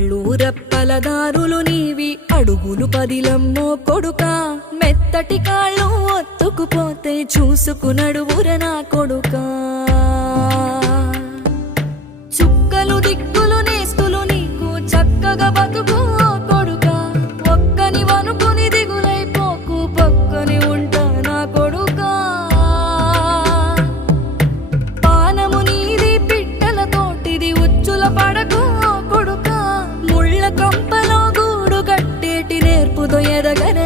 కాళ్ళు రెప్పల దారులు నీవి అడుగులు పదిలమ్మో కొడుకా మెత్తటి కాళ్ళు ఒత్తుకుపోతే చూసుకునడువుర నా కొడుకా చుక్కలు దిక్కులు నేస్తులు నీకు చక్కగా బతుకు కొడుకా ఒక్కని వనుకుని దిగులైపోకు పక్కని ఉంటా నా కొడుకా పానము నీది పిట్టల తోటిది ఉచ్చుల పడకు కొడుకా ముళ్ళ కంపలో గూడు కట్టేటి నేర్పుతో ఎదగనే